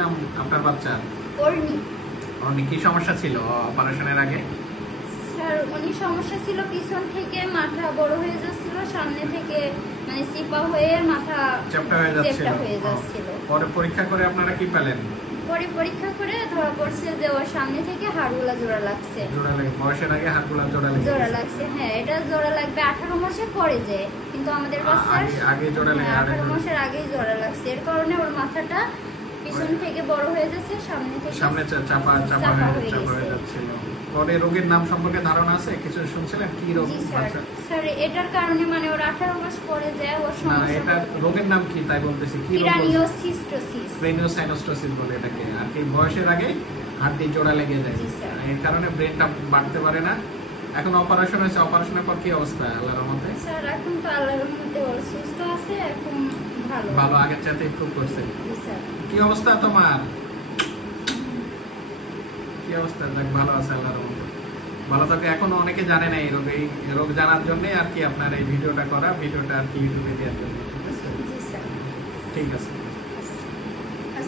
নাম আপনার বাচ্চার? অর্ণি। অর্ণি, কি সমস্যা ছিল অপারেশনের আগে? স্যার অনেক সমস্যা ছিল, পিছন থেকে মাথা বড় হয়ে যাচ্ছিল, সামনে থেকে মানে চিপা হয়ে মাথা চ্যাপ্টা হয়ে যাচ্ছিল। পরে পরীক্ষা করে আপনারা কি পেলেন? পরে পরীক্ষা করে ধরা পড়ছে যে ওর সামনে থেকে হাড়গুলা জোড়া লাগছে। জোড়া লাগে, বয়সের আগে হাড়গুলা জোড়া লাগছে। হ্যাঁ, এটা জোড়া লাগবে 18 মাসের পরে যে, কিন্তু আমাদের বাচ্চার আগে জোড়া লাগে, 18 মাসের আগেই জোড়া লাগছে। এর কারণে ওর মাথাটা পিছন থেকে বড় হয়ে যাচ্ছে, সামনে চাপা হয়ে যাচ্ছিল। পরে রোগের নাম সম্পর্কে ধারণা আছে? কিছু শুনছিলেন কি রোগ? স্যার এটার কারণে মানে ওর 18 মাস পরে যায় ওর সমস্যা। এটা রোগের নাম কি তাই বলতেছি, কি রোগ? ক্রেনিওসাইনোস্টোসিস বলে এটাকে। আর এই বয়সের আগে হাড়টি জোড়া লেগে যায়, এর কারণে ব্রেনটা বাড়তে পারে না। এখন অপারেশন হয়েছে, অপারেশনের পর কি অবস্থা আল্লাহর রহমতে? স্যার এখন তো আল্লাহর রহমতে ওর সুস্থ আছে, এখন ভালো আগের চাইতে ইমপ্রুভ করছে। জি স্যার। কি অবস্থা তোমার? কি অবস্থা? দেখ, ভালো আছে আল্লাহর রহমতে, ভালো থাকে। এখনো অনেকে জানে না এই রোগ জানার জন্য আর কি আপনার এই ভিডিওটা করা, ভিডিওটা আর কি ইউটিউবে দেওয়ার জন্য। ঠিক আছে, ঠিক আছে।